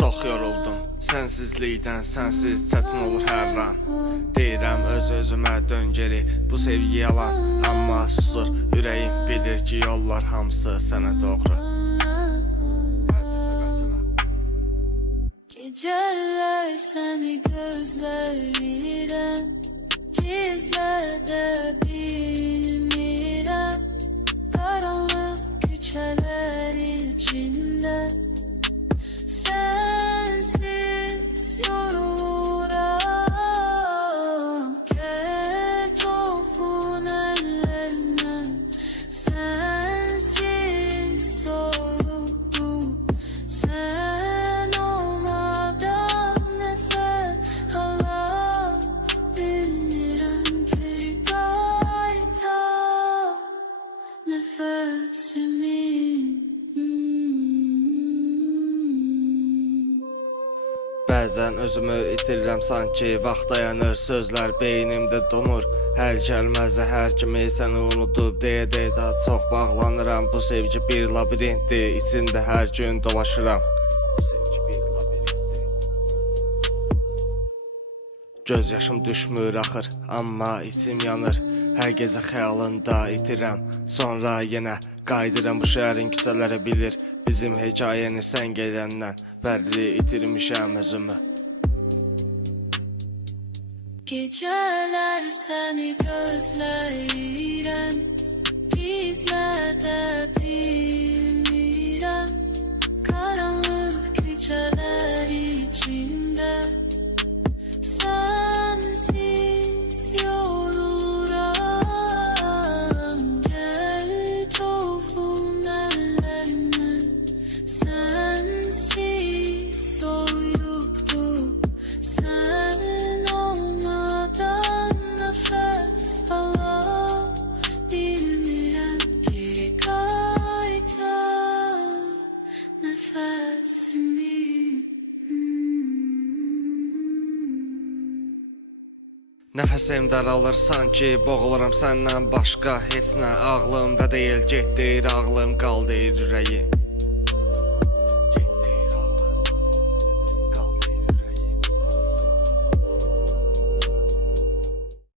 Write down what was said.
Çox yoruldum sənsizlikdən, sənsiz çətin olur hər an. Deyirəm öz-özümə dön geri, bu sevgi yalan. Amma susur ürəyim, bilir ki yollar hamısı sənə doğru. Geceler seni gözlerim, gizle de bilmirəm. Karanlık küçeler içinde sensiz yoruluram. Ketofun ellerimden sensiz soğuktu. Sen olmadan nefes alabilmirəm. Geri qaytar nefesimi. Bəzən özümü itirirəm sanki, vaxt dayanır, sözlər beynimdə donur. Hər gəlməzə hər kimi səni unudub deyə daha çox bağlanıram. Bu sevgi bir labirintdir, içində hər gün dolaşıram. Bu sevgi bir labirintdir. Göz yaşım düşmür axır, amma içim yanır. Hər gecə xəyalında itirəm, sonra yenə qayıdıram bu şəhərin küçələri bilir. Bizim hekayəni sən gedəndən bərli itirmişəm özümü. Geceler seni gözlerim, gizle de bilmirəm. Karanlık küçeler içinde sensiz yoruluram. Gel tofun ellerimden sensiz soğuyuptu. Sen olmadan nefes alabilmirəm. Geri qaytar nefesimi. Nəfəsim daralır sanki, boğuluram səndən başqa heç nə ağlımda deyil, getdir ağlım qaldı ürəyim.